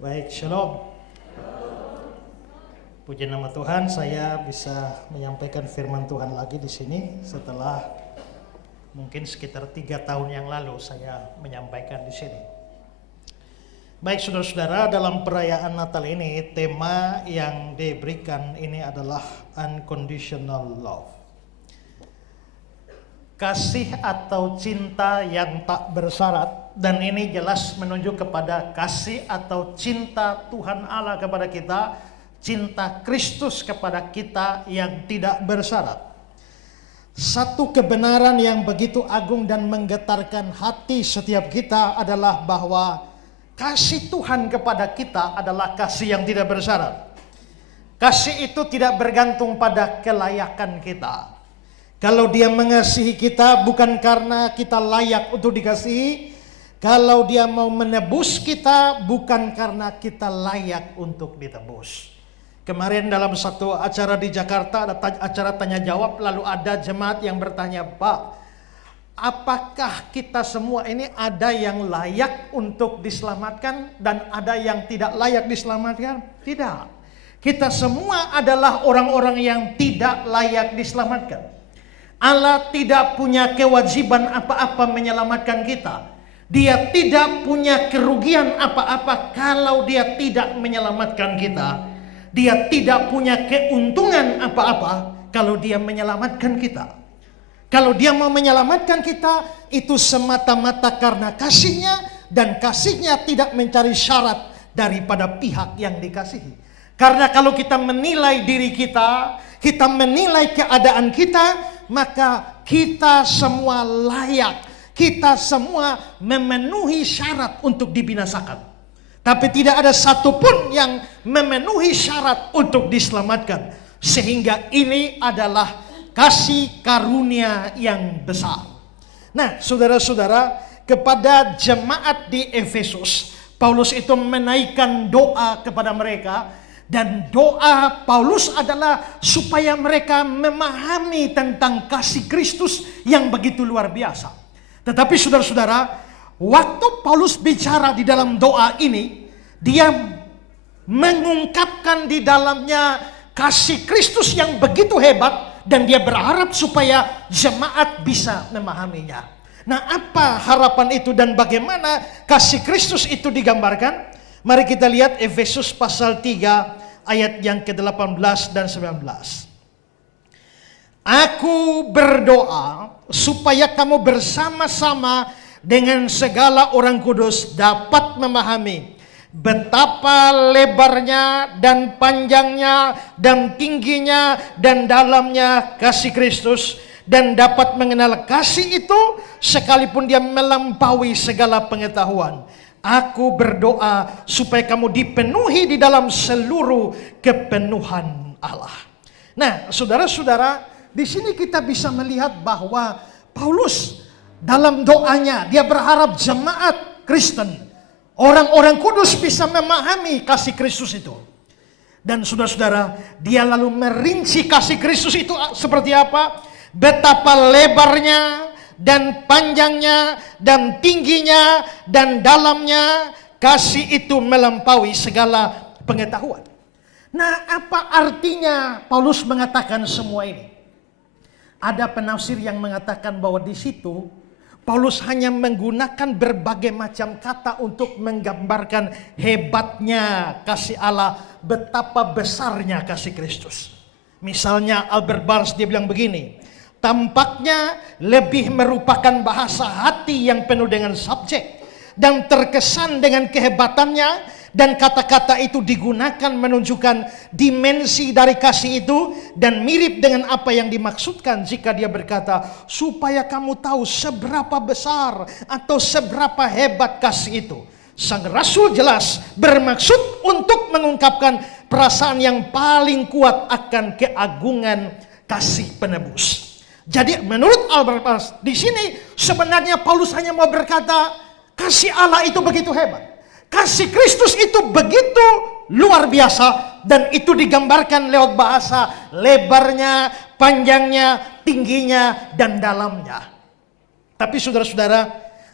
Baik, shalom. Puji nama Tuhan, saya bisa menyampaikan firman Tuhan lagi di sini setelah mungkin sekitar 3 tahun yang lalu saya menyampaikan di sini. Baik, saudara-saudara, dalam perayaan Natal ini tema yang diberikan ini adalah unconditional love. Kasih atau cinta yang tak bersyarat, dan ini jelas menunjuk kepada kasih atau cinta Tuhan Allah kepada kita, cinta Kristus kepada kita yang tidak bersyarat. Satu kebenaran yang begitu agung dan menggetarkan hati setiap kita adalah bahwa kasih Tuhan kepada kita adalah kasih yang tidak bersyarat. Kasih itu tidak bergantung pada kelayakan kita. Kalau dia mengasihi kita bukan karena kita layak untuk dikasihi. Kalau dia mau menebus kita bukan karena kita layak untuk ditebus. Kemarin dalam satu acara di Jakarta ada acara tanya jawab, lalu ada jemaat yang bertanya, Pak, apakah kita semua ini ada yang layak untuk diselamatkan dan ada yang tidak layak diselamatkan? Tidak. Kita semua adalah orang-orang yang tidak layak diselamatkan. Allah tidak punya kewajiban apa-apa menyelamatkan kita. Dia tidak punya kerugian apa-apa kalau dia tidak menyelamatkan kita. Dia tidak punya keuntungan apa-apa kalau dia menyelamatkan kita. Kalau dia mau menyelamatkan kita, itu semata-mata karena kasihnya, dan kasihnya tidak mencari syarat daripada pihak yang dikasihi. Karena kalau kita menilai diri kita, kita menilai keadaan kita, maka kita semua layak, kita semua memenuhi syarat untuk dibinasakan. Tapi tidak ada satupun yang memenuhi syarat untuk diselamatkan. Sehingga ini adalah kasih karunia yang besar. Nah, saudara-saudara, kepada jemaat di Efesus, Paulus itu menaikkan doa kepada mereka. Dan doa Paulus adalah supaya mereka memahami tentang kasih Kristus yang begitu luar biasa. Tetapi saudara-saudara, waktu Paulus bicara di dalam doa ini, dia mengungkapkan di dalamnya kasih Kristus yang begitu hebat, dan dia berharap supaya jemaat bisa memahaminya. Nah, apa harapan itu dan bagaimana kasih Kristus itu digambarkan? Mari kita lihat Efesus pasal 3 ayat yang ke-18 dan 19. Aku berdoa supaya kamu bersama-sama dengan segala orang kudus dapat memahami betapa lebarnya dan panjangnya dan tingginya dan dalamnya kasih Kristus, dan dapat mengenal kasih itu sekalipun dia melampaui segala pengetahuan. Aku berdoa supaya kamu dipenuhi di dalam seluruh kepenuhan Allah. Nah, saudara-saudara, di sini kita bisa melihat bahwa Paulus dalam doanya dia berharap jemaat Kristen, orang-orang kudus bisa memahami kasih Kristus itu. Dan saudara-saudara, dia lalu merinci kasih Kristus itu seperti apa? Betapa lebarnya dan panjangnya dan tingginya dan dalamnya kasih itu melampaui segala pengetahuan. Nah, apa artinya Paulus mengatakan semua ini? Ada penafsir yang mengatakan bahwa di situ Paulus hanya menggunakan berbagai macam kata untuk menggambarkan hebatnya kasih Allah, betapa besarnya kasih Kristus. Misalnya Albert Barnes dia bilang begini, tampaknya lebih merupakan bahasa hati yang penuh dengan subjek dan terkesan dengan kehebatannya, dan kata-kata itu digunakan menunjukkan dimensi dari kasih itu dan mirip dengan apa yang dimaksudkan jika dia berkata supaya kamu tahu seberapa besar atau seberapa hebat kasih itu. Sang Rasul jelas bermaksud untuk mengungkapkan perasaan yang paling kuat akan keagungan kasih penebus. Jadi menurut Albert Barnes di sini sebenarnya Paulus hanya mau berkata kasih Allah itu begitu hebat, kasih Kristus itu begitu luar biasa, dan itu digambarkan lewat bahasa lebarnya, panjangnya, tingginya, dan dalamnya. Tapi saudara-saudara,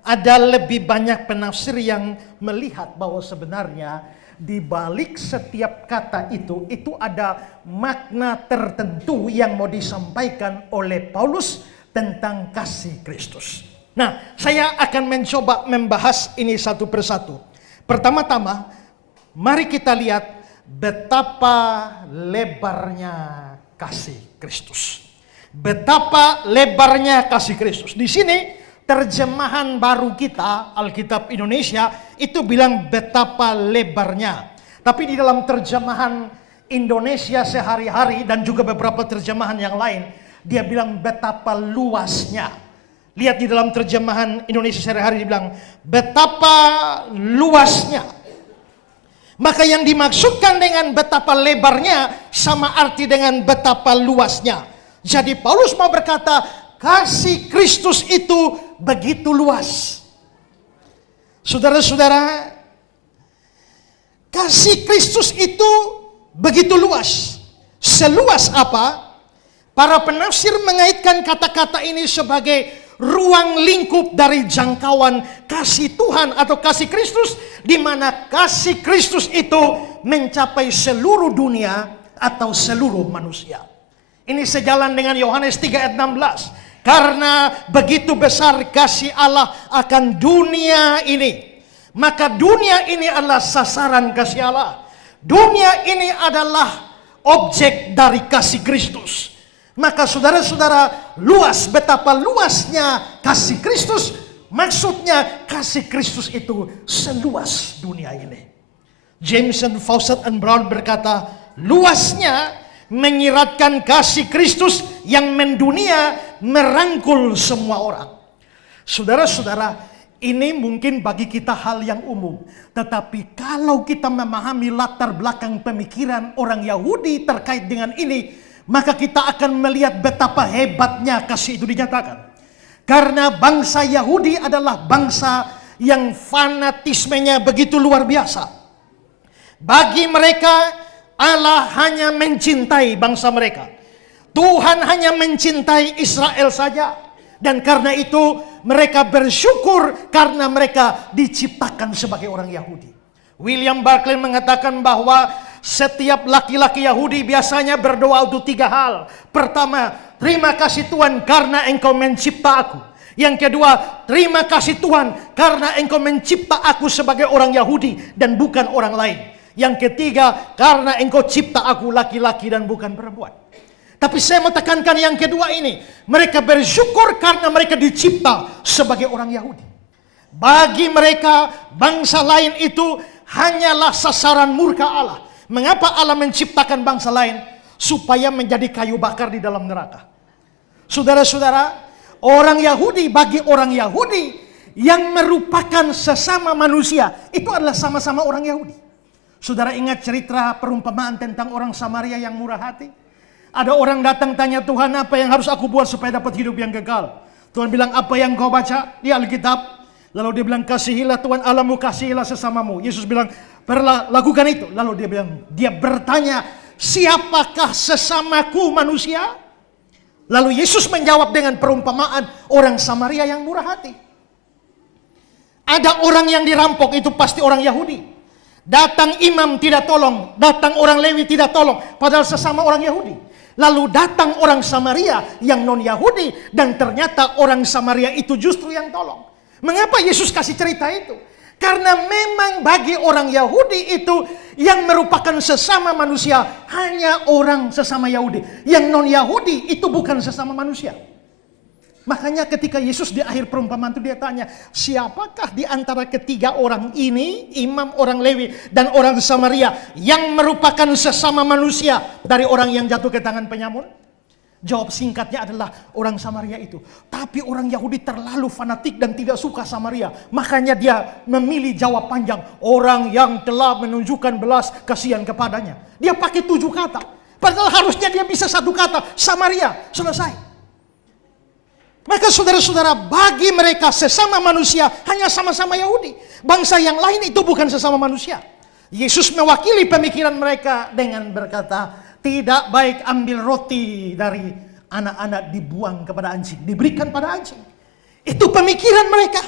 Ada lebih banyak penafsir yang melihat bahwa sebenarnya di balik setiap kata itu ada makna tertentu yang mau disampaikan oleh Paulus tentang kasih Kristus. Nah, saya akan mencoba membahas ini satu persatu. Pertama-tama, mari kita lihat betapa lebarnya kasih Kristus. Betapa lebarnya kasih Kristus. Di sini terjemahan baru kita, Alkitab Indonesia, itu bilang betapa lebarnya. Tapi di dalam terjemahan Indonesia sehari-hari dan juga beberapa terjemahan yang lain, dia bilang betapa luasnya. Lihat di dalam terjemahan Indonesia sehari-hari dia bilang betapa luasnya. Maka yang dimaksudkan dengan betapa lebarnya sama arti dengan betapa luasnya. Jadi Paulus mau berkata, kasih Kristus itu begitu luas. Saudara-saudara, kasih Kristus itu begitu luas. Seluas apa? Para penafsir mengaitkan kata-kata ini sebagai ruang lingkup dari jangkauan kasih Tuhan atau kasih Kristus, di mana kasih Kristus itu mencapai seluruh dunia atau seluruh manusia. Ini sejalan dengan Yohanes 3 ayat 16. Karena begitu besar kasih Allah akan dunia ini, maka dunia ini adalah sasaran kasih Allah. Dunia ini adalah objek dari kasih Kristus. Maka saudara-saudara, luas, betapa luasnya kasih Kristus. Maksudnya kasih Kristus itu seluas dunia ini. Jameson, Fawcett, and Brown berkata, luasnya menyiratkan kasih Kristus yang mendunia, merangkul semua orang. Saudara-saudara, ini mungkin bagi kita hal yang umum. Tetapi kalau kita memahami latar belakang pemikiran orang Yahudi terkait dengan ini, maka kita akan melihat betapa hebatnya kasih itu dinyatakan. Karena bangsa Yahudi adalah bangsa yang fanatismenya begitu luar biasa. Bagi mereka, Allah hanya mencintai bangsa mereka. Tuhan hanya mencintai Israel saja. Dan karena itu mereka bersyukur karena mereka diciptakan sebagai orang Yahudi. William Barclay mengatakan bahwa setiap laki-laki Yahudi biasanya berdoa untuk 3 hal. Pertama, terima kasih Tuhan karena Engkau mencipta aku. Yang kedua, terima kasih Tuhan karena Engkau mencipta aku sebagai orang Yahudi dan bukan orang lain. Yang ketiga, karena Engkau cipta aku laki-laki dan bukan perempuan. Tapi saya mau tekankan yang kedua ini. Mereka bersyukur karena mereka dicipta sebagai orang Yahudi. Bagi mereka, bangsa lain itu hanyalah sasaran murka Allah. Mengapa Allah menciptakan bangsa lain? Supaya menjadi kayu bakar di dalam neraka. Saudara-saudara, orang Yahudi, bagi orang Yahudi yang merupakan sesama manusia, itu adalah sama-sama orang Yahudi. Saudara ingat cerita perumpamaan tentang orang Samaria yang murah hati? Ada orang datang tanya, Tuhan, apa yang harus aku buat supaya dapat hidup yang kekal? Tuhan bilang, apa yang kau baca di Alkitab? Lalu dia bilang, kasihilah Tuhan Allahmu, kasihilah sesamamu. Yesus bilang, lakukan itu. Lalu dia bertanya, siapakah sesamaku manusia? Lalu Yesus menjawab dengan perumpamaan orang Samaria yang murah hati. Ada orang yang dirampok, itu pasti orang Yahudi. Datang imam tidak tolong, datang orang Lewi tidak tolong, padahal sesama orang Yahudi. Lalu datang orang Samaria yang non-Yahudi, dan ternyata orang Samaria itu justru yang tolong. Mengapa Yesus kasih cerita itu? Karena memang bagi orang Yahudi itu yang merupakan sesama manusia hanya orang sesama Yahudi. Yang non-Yahudi itu bukan sesama manusia. Makanya ketika Yesus di akhir perumpamaan itu dia tanya, siapakah di antara ketiga orang ini, imam, orang Lewi, dan orang Samaria, yang merupakan sesama manusia dari orang yang jatuh ke tangan penyamun? Jawab singkatnya adalah orang Samaria itu. Tapi orang Yahudi terlalu fanatik dan tidak suka Samaria. Makanya dia memilih jawab panjang, orang yang telah menunjukkan belas kasihan kepadanya. Dia pakai 7 kata. Padahal harusnya dia bisa 1 kata, Samaria, selesai. Maka saudara-saudara, bagi mereka sesama manusia hanya sama-sama Yahudi. Bangsa yang lain itu bukan sesama manusia. Yesus mewakili pemikiran mereka dengan berkata, tidak baik ambil roti dari anak-anak dibuang kepada anjing, diberikan pada anjing. Itu pemikiran mereka.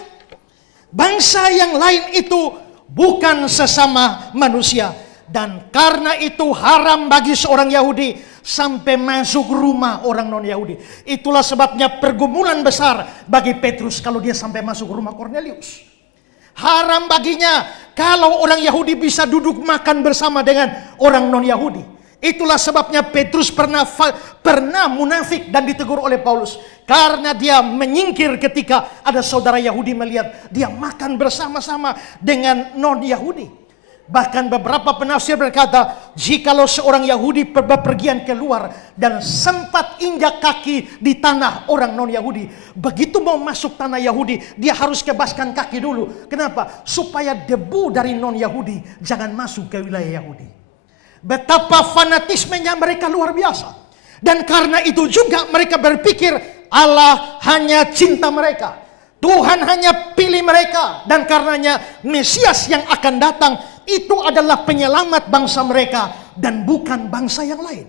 Bangsa yang lain itu bukan sesama manusia. Dan karena itu haram bagi seorang Yahudi sampai masuk rumah orang non-Yahudi. Itulah sebabnya pergumulan besar bagi Petrus kalau dia sampai masuk rumah Kornelius. Haram baginya kalau orang Yahudi bisa duduk makan bersama dengan orang non-Yahudi. Itulah sebabnya Petrus pernah munafik dan ditegur oleh Paulus. Karena dia menyingkir ketika ada saudara Yahudi melihat dia makan bersama-sama dengan non-Yahudi. Bahkan beberapa penafsir berkata, jikalau seorang Yahudi bepergian keluar dan sempat injak kaki di tanah orang non-Yahudi, begitu mau masuk tanah Yahudi, dia harus kebaskan kaki dulu. Kenapa? Supaya debu dari non-Yahudi jangan masuk ke wilayah Yahudi. Betapa fanatismenya mereka luar biasa. Dan karena itu juga mereka berpikir Allah hanya cinta mereka. Tuhan hanya pilih mereka. Dan karenanya Mesias yang akan datang itu adalah penyelamat bangsa mereka dan bukan bangsa yang lain.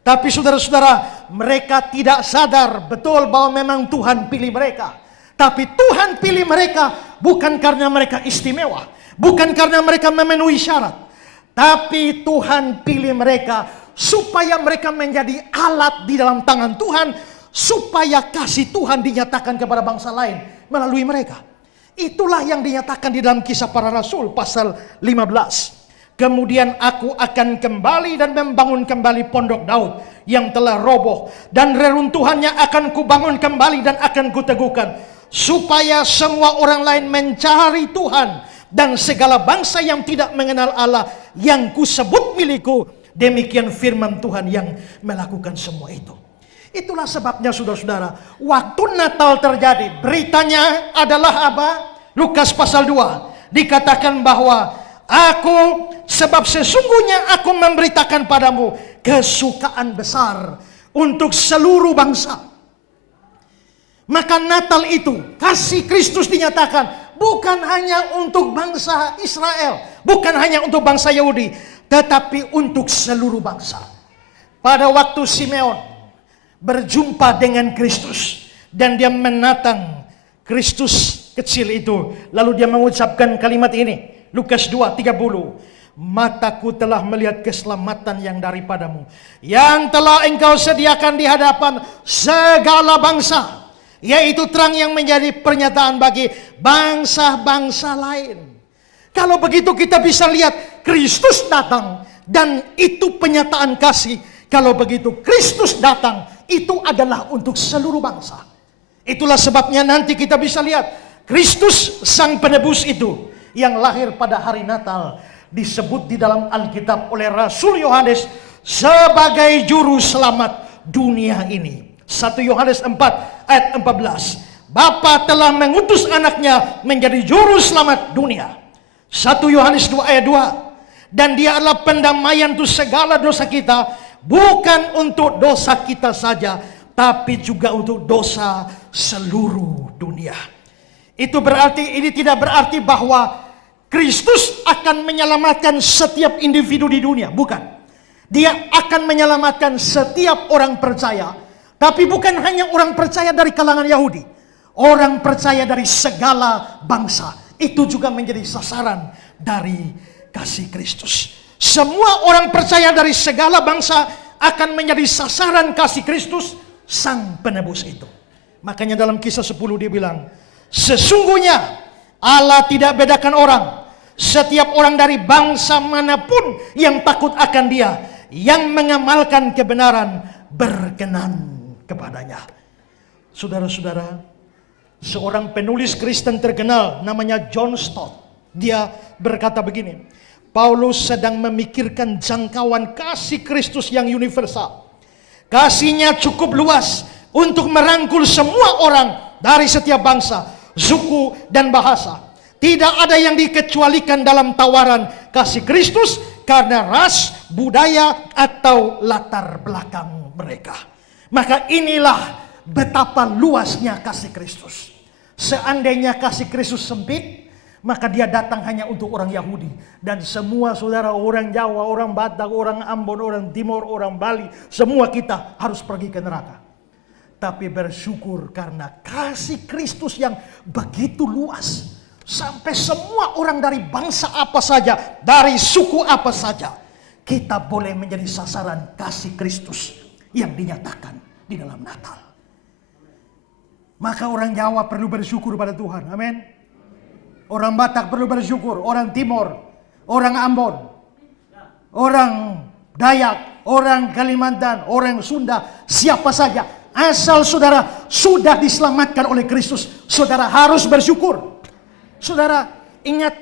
Tapi saudara-saudara, mereka tidak sadar betul bahwa memang Tuhan pilih mereka. Tapi Tuhan pilih mereka bukan karena mereka istimewa, bukan karena mereka memenuhi syarat. Tapi Tuhan pilih mereka supaya mereka menjadi alat di dalam tangan Tuhan, supaya kasih Tuhan dinyatakan kepada bangsa lain melalui mereka. Itulah yang dinyatakan di dalam Kisah Para Rasul pasal 15. Kemudian aku akan kembali dan membangun kembali pondok Daud yang telah roboh, dan reruntuhannya akan kubangun kembali dan akan kuteguhkan, supaya semua orang lain mencari Tuhan, dan segala bangsa yang tidak mengenal Allah yang kusebut milikku. Demikian firman Tuhan yang melakukan semua itu. Itulah sebabnya saudara-saudara, waktu Natal terjadi, beritanya adalah apa? Lukas pasal 2 dikatakan bahwa sebab sesungguhnya aku memberitakan padamu kesukaan besar untuk seluruh bangsa. Maka Natal itu kasih Kristus dinyatakan bukan hanya untuk bangsa Israel, bukan hanya untuk bangsa Yahudi, tetapi untuk seluruh bangsa. Pada waktu Simeon berjumpa dengan Kristus dan dia menatang Kristus kecil itu, lalu dia mengucapkan kalimat ini, Lukas 2:30. Mataku telah melihat keselamatan yang daripadamu, yang telah engkau sediakan di hadapan segala bangsa, yaitu terang yang menjadi pernyataan bagi bangsa-bangsa lain. Kalau begitu kita bisa lihat Kristus datang dan itu penyataan kasih. Kalau begitu Kristus datang itu adalah untuk seluruh bangsa. Itulah sebabnya nanti kita bisa lihat Kristus sang penebus itu yang lahir pada hari Natal disebut di dalam Alkitab oleh Rasul Yohanes sebagai juru selamat dunia ini. 1 Yohanes 4 ayat 14. Bapa telah mengutus anaknya menjadi juru selamat dunia. 1 Yohanes 2 ayat 2. Dan dia adalah pendamaian untuk segala dosa kita, bukan untuk dosa kita saja, tapi juga untuk dosa seluruh dunia. Itu berarti, ini tidak berarti bahwa Kristus akan menyelamatkan setiap individu di dunia, bukan. Dia akan menyelamatkan setiap orang percaya. Tapi bukan hanya orang percaya dari kalangan Yahudi. Orang percaya dari segala bangsa. Itu juga menjadi sasaran dari kasih Kristus. Semua orang percaya dari segala bangsa akan menjadi sasaran kasih Kristus, sang penebus itu. Makanya dalam Kisah 10 dia bilang, sesungguhnya Allah tidak bedakan orang. Setiap orang dari bangsa manapun yang takut akan dia, yang mengamalkan kebenaran, berkenan kepadanya. Saudara-saudara, seorang penulis Kristen terkenal namanya John Stott, dia berkata begini, Paulus sedang memikirkan jangkauan kasih Kristus yang universal. Kasihnya cukup luas untuk merangkul semua orang dari setiap bangsa, suku, dan bahasa. Tidak ada yang dikecualikan dalam tawaran kasih Kristus karena ras, budaya, atau latar belakang mereka. Maka inilah betapa luasnya kasih Kristus. Seandainya kasih Kristus sempit, maka dia datang hanya untuk orang Yahudi. Dan semua saudara, orang Jawa, orang Batak, orang Ambon, orang Timur, orang Bali, semua kita harus pergi ke neraka. Tapi bersyukur karena kasih Kristus yang begitu luas, Sampai semua orang dari bangsa apa saja, dari suku apa saja, kita boleh menjadi sasaran kasih Kristus yang dinyatakan di dalam Natal. Maka orang Jawa perlu bersyukur pada Tuhan. Amin. Orang Batak perlu bersyukur, orang Timur, orang Ambon, orang Dayak, orang Kalimantan, orang Sunda, siapa saja, asal saudara sudah diselamatkan oleh Kristus, saudara harus bersyukur. Saudara, ingat,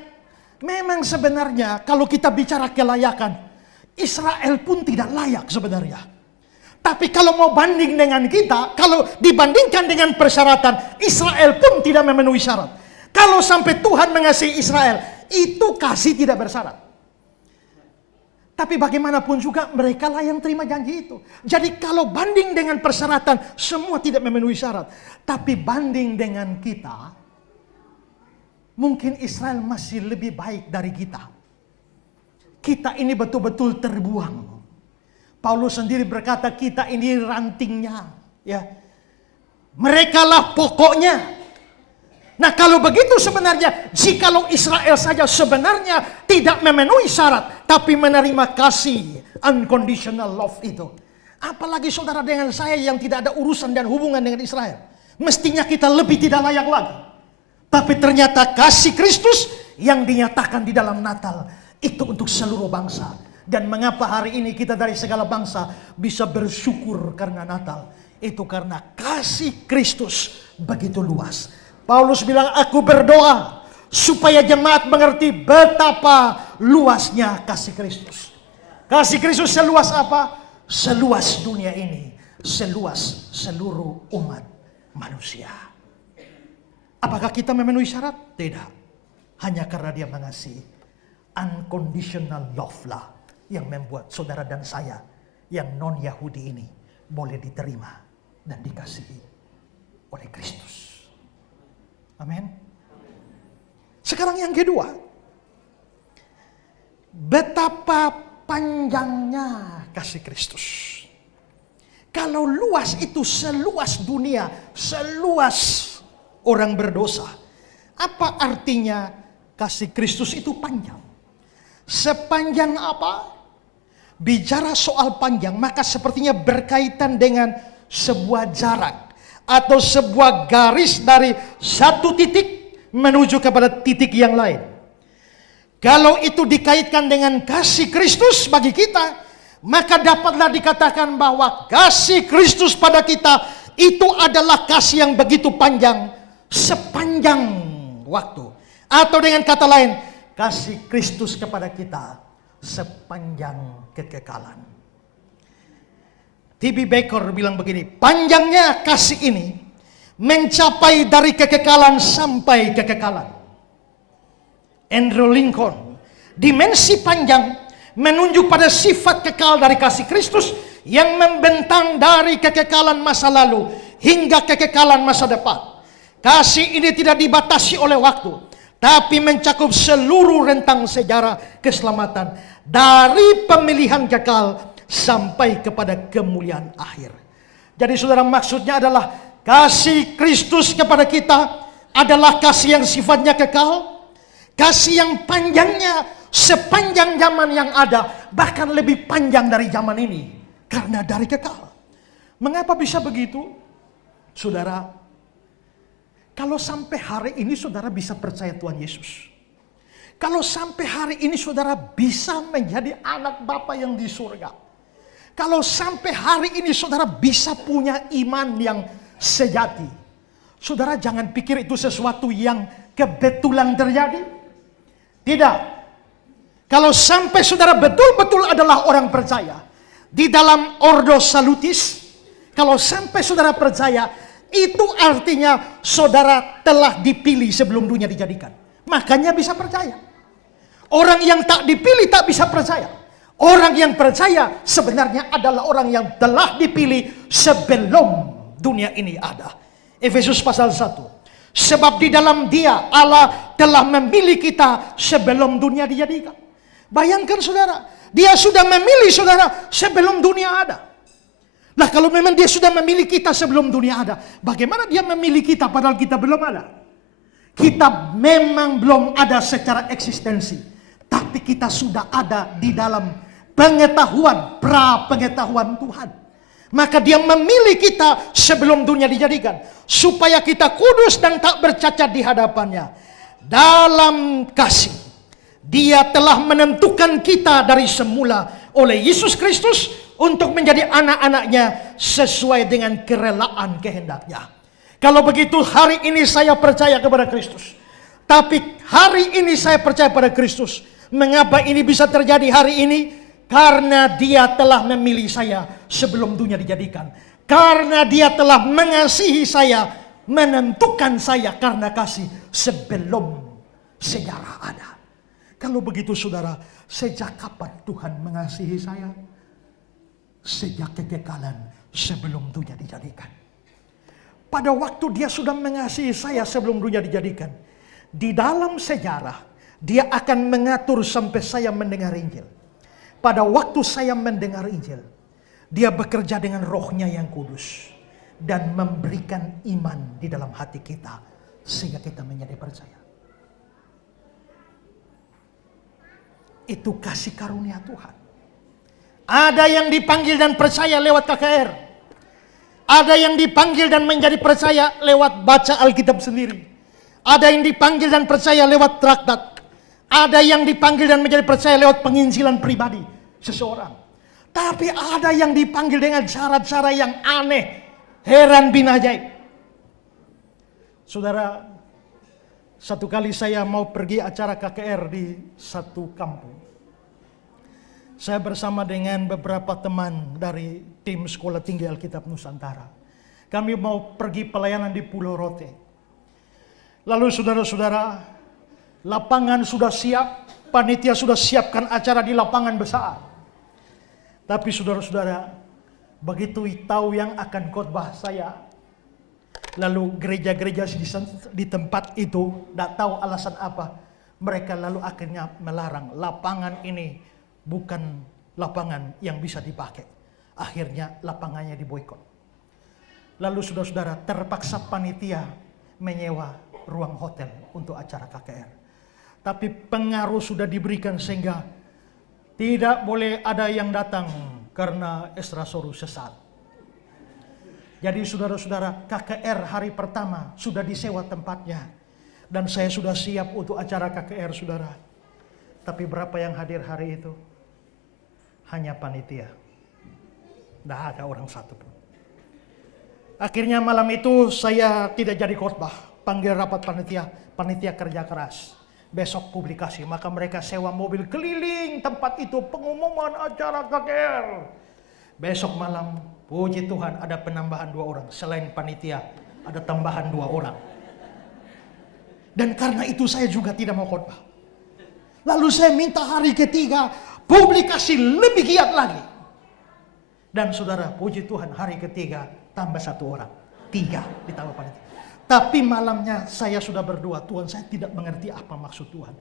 memang sebenarnya kalau kita bicara kelayakan, Israel pun tidak layak sebenarnya. Tapi kalau mau banding dengan kita, kalau dibandingkan dengan persyaratan, Israel pun tidak memenuhi syarat. Kalau sampai Tuhan mengasihi Israel, itu kasih tidak bersyarat. Tapi bagaimanapun juga mereka lah yang terima janji itu. Jadi kalau banding dengan persyaratan, semua tidak memenuhi syarat. Tapi banding dengan kita, mungkin Israel masih lebih baik dari kita. Kita ini betul-betul terbuang. Paulus sendiri berkata kita ini rantingnya. Ya. Mereka lah pokoknya. Nah kalau begitu sebenarnya, jikalau Israel saja sebenarnya tidak memenuhi syarat, tapi menerima kasih, unconditional love itu. Apalagi saudara dengan saya yang tidak ada urusan dan hubungan dengan Israel. Mestinya kita lebih tidak layak lagi. Tapi ternyata kasih Kristus yang dinyatakan di dalam Natal itu untuk seluruh bangsa. Dan mengapa hari ini kita dari segala bangsa bisa bersyukur karena Natal? Itu karena kasih Kristus begitu luas. Paulus bilang, aku berdoa supaya jemaat mengerti betapa luasnya kasih Kristus. Kasih Kristus seluas apa? Seluas dunia ini. Seluas seluruh umat manusia. Apakah kita memenuhi syarat? Tidak. Hanya karena dia mengasihi. Unconditional love lah yang membuat saudara dan saya yang non-Yahudi ini boleh diterima dan dikasihi oleh Kristus. Amin. Sekarang yang kedua. Betapa panjangnya kasih Kristus. Kalau luas itu seluas dunia, seluas orang berdosa. Apa artinya kasih Kristus itu panjang? Sepanjang apa? Bicara soal panjang, maka sepertinya berkaitan dengan sebuah jarak atau sebuah garis dari satu titik menuju kepada titik yang lain. Kalau itu dikaitkan dengan kasih Kristus bagi kita, maka dapatlah dikatakan bahwa kasih Kristus pada kita itu adalah kasih yang begitu panjang sepanjang waktu. Atau dengan kata lain, kasih Kristus kepada kita sepanjang kekekalan. T.B. Baker bilang begini, panjangnya kasih ini mencapai dari kekekalan sampai kekekalan. Andrew Lincoln, dimensi panjang menunjuk pada sifat kekal dari kasih Kristus yang membentang dari kekekalan masa lalu hingga kekekalan masa depan. Kasih ini tidak dibatasi oleh waktu, tapi mencakup seluruh rentang sejarah keselamatan dari pemilihan kekal sampai kepada kemuliaan akhir. Jadi saudara, maksudnya adalah kasih Kristus kepada kita adalah kasih yang sifatnya kekal, kasih yang panjangnya sepanjang zaman yang ada, bahkan lebih panjang dari zaman ini karena dari kekal. Mengapa bisa begitu? Saudara, kalau sampai hari ini saudara bisa percaya Tuhan Yesus, kalau sampai hari ini saudara bisa menjadi anak Bapa yang di surga, kalau sampai hari ini saudara bisa punya iman yang sejati, saudara jangan pikir itu sesuatu yang kebetulan terjadi. Tidak. Kalau sampai saudara betul-betul adalah orang percaya di dalam Ordo Salutis, kalau sampai saudara percaya, itu artinya saudara telah dipilih sebelum dunia dijadikan. Makanya bisa percaya. Orang yang tak dipilih tak bisa percaya. Orang yang percaya sebenarnya adalah orang yang telah dipilih sebelum dunia ini ada. Efesus pasal 1. Sebab di dalam Dia Allah telah memilih kita sebelum dunia dijadikan. Bayangkan saudara, Dia sudah memilih saudara sebelum dunia ada. Nah kalau memang Dia sudah memilih kita sebelum dunia ada, bagaimana Dia memilih kita padahal kita belum ada? Kita memang belum ada secara eksistensi, tapi kita sudah ada di dalam pengetahuan, pra-pengetahuan Tuhan. Maka dia memilih kita sebelum dunia dijadikan, supaya kita kudus dan tak bercacat di hadapannya. Dalam kasih, dia telah menentukan kita dari semula oleh Yesus Kristus untuk menjadi anak-anaknya sesuai dengan kerelaan kehendaknya. Kalau begitu hari ini saya percaya kepada Kristus. Tapi hari ini saya percaya pada Kristus. Mengapa ini bisa terjadi hari ini? Karena dia telah memilih saya sebelum dunia dijadikan. Karena dia telah mengasihi saya, menentukan saya karena kasih sebelum sejarah ada. Kalau begitu saudara, sejak kapan Tuhan mengasihi saya? Sejak kekekalan sebelum dunia dijadikan. Pada waktu dia sudah mengasihi saya sebelum dunia dijadikan. Di dalam sejarah, dia akan mengatur sampai saya mendengar Injil. Pada waktu saya mendengar Injil, dia bekerja dengan rohnya yang kudus. Dan memberikan iman di dalam hati kita. Sehingga kita menjadi percaya. Itu kasih karunia Tuhan. Ada yang dipanggil dan percaya lewat KKR. Ada yang dipanggil dan menjadi percaya lewat baca Alkitab sendiri. Ada yang dipanggil dan percaya lewat traktat. Ada yang dipanggil dan menjadi percaya lewat penginjilan pribadi seseorang. Tapi ada yang dipanggil dengan cara-cara yang aneh, heran bin ajaib. Saudara, satu kali saya mau pergi acara KKR di satu kampung. Saya bersama dengan beberapa teman dari tim Sekolah Tinggi Alkitab Nusantara. Kami mau pergi pelayanan di Pulau Rote. Lalu saudara-saudara, lapangan sudah siap, panitia sudah siapkan acara di lapangan besar. Tapi saudara-saudara, begitu tahu yang akan khotbah saya, lalu gereja-gereja di tempat itu tidak tahu alasan apa, mereka lalu akhirnya melarang lapangan ini. Bukan lapangan yang bisa dipakai. Akhirnya lapangannya diboikot. Lalu saudara-saudara, terpaksa panitia menyewa ruang hotel untuk acara KKR. Tapi pengaruh sudah diberikan sehingga tidak boleh ada yang datang karena extrasorus sesat. Jadi saudara-saudara, KKR hari pertama sudah disewa tempatnya. Dan saya sudah siap untuk acara KKR saudara. Tapi berapa yang hadir hari itu? Hanya panitia. Tidak ada orang satu pun. Akhirnya malam itu saya tidak jadi khotbah. Panggil rapat panitia. Panitia kerja keras. Besok publikasi. Maka mereka sewa mobil keliling tempat itu. Pengumuman acara KKR. Besok malam, puji Tuhan, ada penambahan 2 orang. Selain panitia, ada tambahan 2 orang. Dan karena itu saya juga tidak mau khotbah. Lalu saya minta hari ketiga publikasi lebih giat lagi. Dan saudara, puji Tuhan, hari ketiga tambah 1 orang. 3 ditambah panitia. Tapi malamnya saya sudah berdoa, Tuhan, saya tidak mengerti apa maksud Tuhan.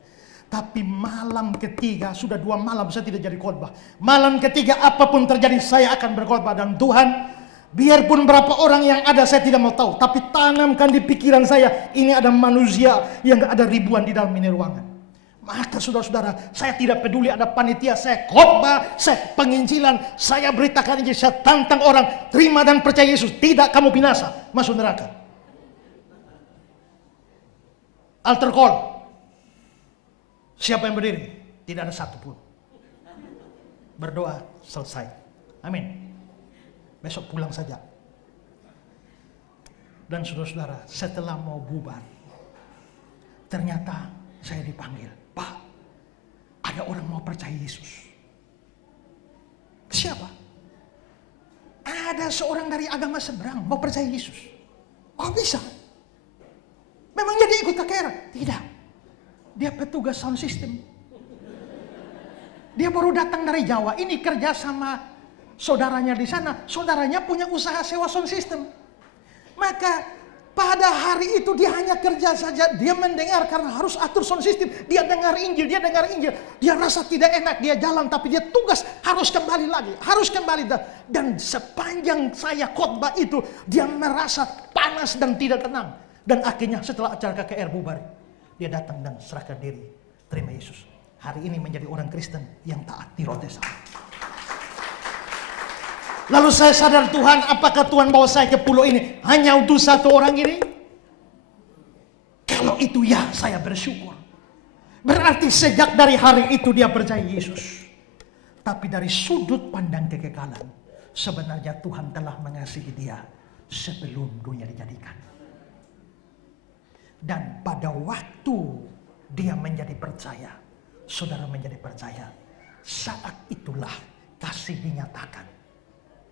Tapi malam ketiga, sudah 2 malam saya tidak jadi khotbah. Malam ketiga apapun terjadi saya akan berkhotbah. Dan Tuhan, biarpun berapa orang yang ada saya tidak mau tahu. Tapi tanamkan di pikiran saya, ini ada manusia yang ada ribuan di dalam ini ruangan. Maka saudara-saudara, saya tidak peduli ada panitia, saya khotbah, saya penginjilan, saya beritakan Injil, saya tantang orang, terima dan percaya Yesus. Tidak kamu binasa, masuk neraka. Altar call. Siapa yang berdiri? Tidak ada satupun. Berdoa, selesai. Amin. Besok pulang saja. Dan saudara-saudara, setelah mau bubar, ternyata saya dipanggil. Pak, ada orang mau percaya Yesus. Siapa? Ada seorang dari agama seberang mau percaya Yesus. Kok bisa? Memangnya dia ikut KKR? Tidak. Dia petugas sound system. Dia baru datang dari Jawa. Ini kerja sama saudaranya di sana. Saudaranya punya usaha sewa sound system. Maka pada hari itu dia hanya kerja saja. Dia mendengar karena harus atur sound system. Dia dengar Injil, dia dengar Injil. Dia rasa tidak enak, dia jalan. Tapi dia tugas harus kembali lagi. Harus kembali. Dan sepanjang saya khotbah itu, dia merasa panas dan tidak tenang. Dan akhirnya setelah acara KKR bubar, dia datang dan serahkan diri, terima Yesus. Hari ini menjadi orang Kristen yang taat di Rotes. Lalu saya sadar, Tuhan, apakah Tuhan bawa saya ke pulau ini hanya untuk satu orang ini? Kalau itu ya, saya bersyukur. Berarti sejak dari hari itu dia percaya Yesus. Tapi dari sudut pandang kekekalan, sebenarnya Tuhan telah mengasihi dia sebelum dunia dijadikan. Dan pada waktu dia menjadi percaya, saudara menjadi percaya, saat itulah kasih dinyatakan.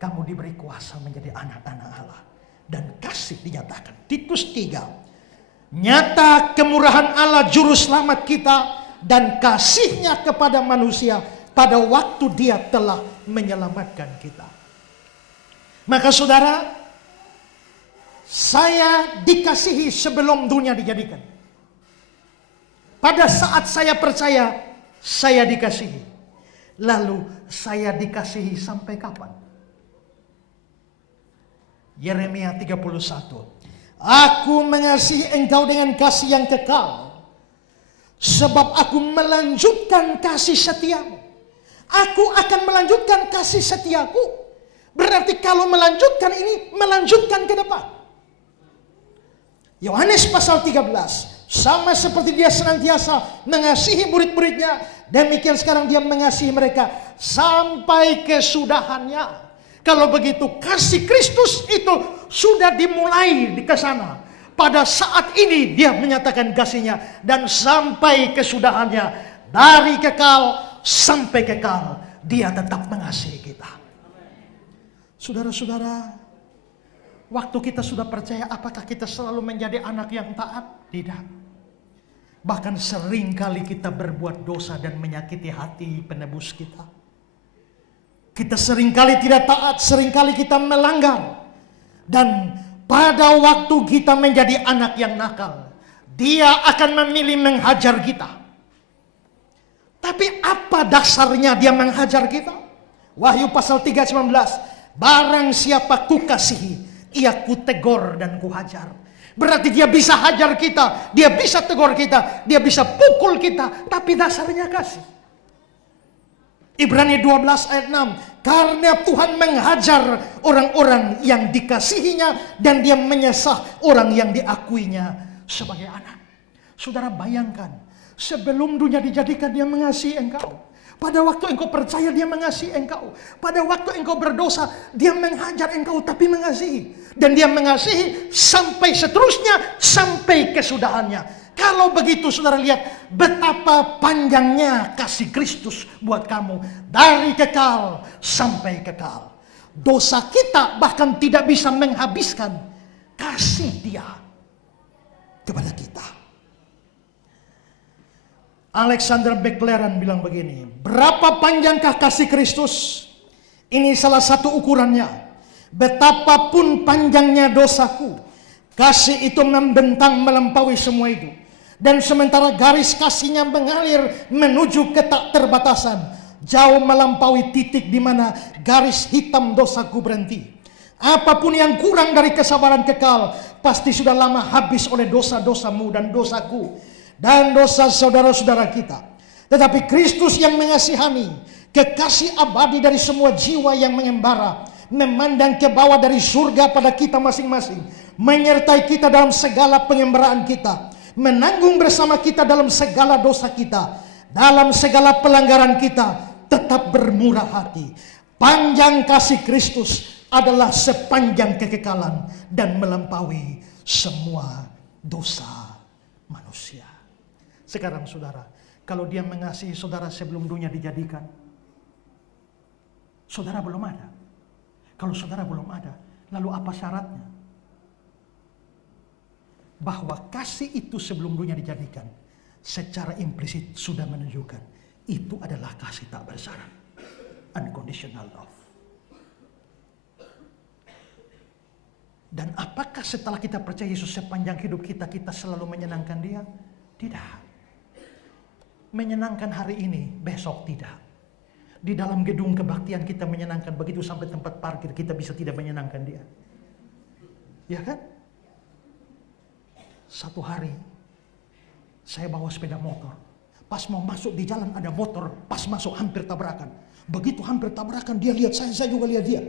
Kamu diberi kuasa menjadi anak-anak Allah. Dan kasih dinyatakan. Titus 3. Nyata kemurahan Allah juru selamat kita dan kasihnya kepada manusia pada waktu dia telah menyelamatkan kita. Maka saudara, saya dikasihi sebelum dunia dijadikan. Pada saat saya percaya, saya dikasihi. Lalu saya dikasihi sampai kapan? Yeremia 31. Aku mengasihi engkau dengan kasih yang kekal, sebab aku melanjutkan kasih setiamu. Aku akan melanjutkan kasih setiaku. Berarti kalau melanjutkan ini, melanjutkan ke depan. Yohanes pasal 13. Sama seperti dia senantiasa mengasihi murid-muridnya, demikian sekarang dia mengasihi mereka sampai kesudahannya. Kalau begitu, kasih Kristus itu sudah dimulai di kesana. Pada saat ini dia menyatakan kasihnya dan sampai kesudahannya, dari kekal sampai kekal dia tetap mengasihi kita. Saudara-saudara, waktu kita sudah percaya, apakah kita selalu menjadi anak yang taat? Tidak. Bahkan seringkali kita berbuat dosa dan menyakiti hati penebus kita. Kita seringkali tidak taat, seringkali kita melanggar. Dan pada waktu kita menjadi anak yang nakal, dia akan memilih menghajar kita. Tapi apa dasarnya dia menghajar kita? Wahyu pasal 3:19. Barang siapa kukasihi, ia kutegor dan kuhajar. Berarti dia bisa hajar kita, dia bisa tegur kita, dia bisa pukul kita, tapi dasarnya kasih. Ibrani 12 ayat 6. Karena Tuhan menghajar orang-orang yang dikasihinya dan dia menyesah orang yang diakuinya sebagai anak. Saudara bayangkan, sebelum dunia dijadikan dia mengasihi engkau. Pada waktu engkau percaya dia mengasihi engkau. Pada waktu engkau berdosa dia menghajar engkau tapi mengasihi. Dan dia mengasihi sampai seterusnya, sampai kesudahannya. Kalau begitu saudara lihat betapa panjangnya kasih Kristus buat kamu. Dari kekal sampai kekal. Dosa kita bahkan tidak bisa menghabiskan kasih dia kepada kita. Alexander McLaren bilang begini, berapa panjangkah kasih Kristus? Ini salah satu ukurannya. Betapapun panjangnya dosaku, kasih itu membentang melampaui semua itu. Dan sementara garis kasihnya mengalir menuju ke tak terbatasan, jauh melampaui titik di mana garis hitam dosaku berhenti. Apapun yang kurang dari kesabaran kekal, pasti sudah lama habis oleh dosa-dosamu dan dosaku, dan dosa saudara-saudara kita. Tetapi Kristus yang mengasihani, kekasih abadi dari semua jiwa yang mengembara, memandang ke bawah dari surga pada kita masing-masing, menyertai kita dalam segala pengembaraan kita, menanggung bersama kita dalam segala dosa kita, dalam segala pelanggaran kita, tetap bermurah hati. Panjang kasih Kristus adalah sepanjang kekekalan dan melampaui semua dosa manusia. Sekarang saudara, kalau dia mengasihi saudara sebelum dunia dijadikan, saudara belum ada. Kalau saudara belum ada, lalu apa syaratnya? Bahwa kasih itu sebelum dunia dijadikan, secara implisit sudah menunjukkan itu adalah kasih tak bersyarat, unconditional love. Dan apakah setelah kita percaya Yesus sepanjang hidup kita, kita selalu menyenangkan dia? Tidak. Menyenangkan hari ini, besok tidak. Di dalam gedung kebaktian kita menyenangkan, begitu sampai tempat parkir kita bisa tidak menyenangkan dia. Ya kan? Satu hari saya bawa sepeda motor. Pas mau masuk di jalan ada motor, pas masuk hampir tabrakan. Begitu hampir tabrakan dia lihat saya juga lihat dia.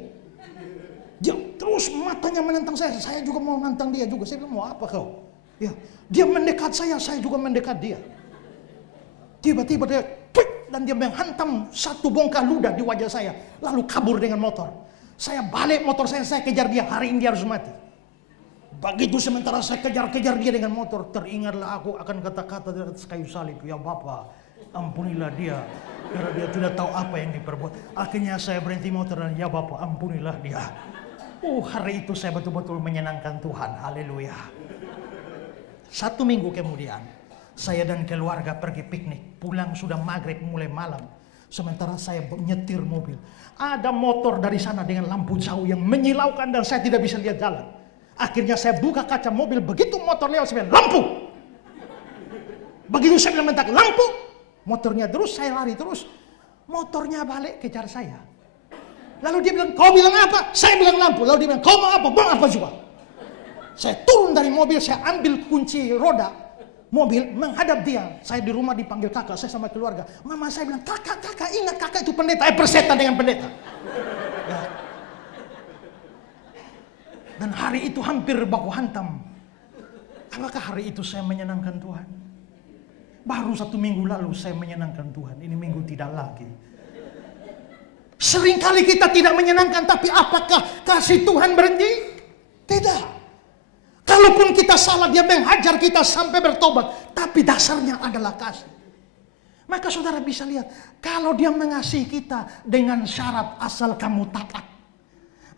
Dia terus matanya menantang saya juga mau nantang dia juga. Saya bilang, mau apa kau? Ya, dia mendekat saya juga mendekat dia. Tiba-tiba dia klik, dan dia menghantam satu bongkah ludah di wajah saya, lalu kabur dengan motor. Saya balik motor saya kejar dia, hari ini dia harus mati. Begitu sementara saya kejar-kejar dia dengan motor, teringatlah aku akan kata-kata di atas kayu salib, ya Bapa, ampunilah dia, karena dia tidak tahu apa yang diperbuat. Akhirnya saya berhenti motor dan ya Bapa, ampunilah dia. Hari itu saya betul-betul menyenangkan Tuhan, haleluya. 1 minggu kemudian, saya dan keluarga pergi piknik, pulang sudah maghrib mulai malam. Sementara saya nyetir mobil, ada motor dari sana dengan lampu jauh yang menyilaukan dan saya tidak bisa lihat jalan. Akhirnya saya buka kaca mobil, begitu motor lewat saya bilang, lampu. Begitu saya bilang mentak, lampu. Motornya terus, saya lari terus. Motornya balik kejar saya. Lalu dia bilang, kau bilang apa? Saya bilang lampu. Lalu dia bilang, kau mau apa? Bang apa juga? Saya turun dari mobil, saya ambil kunci roda mobil, menghadap dia. Saya di rumah dipanggil kakak, saya sama keluarga. Mama saya bilang, kakak, ingat kakak itu pendeta. Persetan dengan pendeta. Ya. Dan hari itu hampir baku hantam. Apakah hari itu saya menyenangkan Tuhan? Baru 1 minggu lalu saya menyenangkan Tuhan. Ini minggu tidak lagi. Seringkali kita tidak menyenangkan, tapi apakah kasih Tuhan berhenti? Tidak. Kalaupun kita salah, dia menghajar kita sampai bertobat. Tapi dasarnya adalah kasih. Maka saudara bisa lihat, kalau dia mengasihi kita dengan syarat asal kamu taat,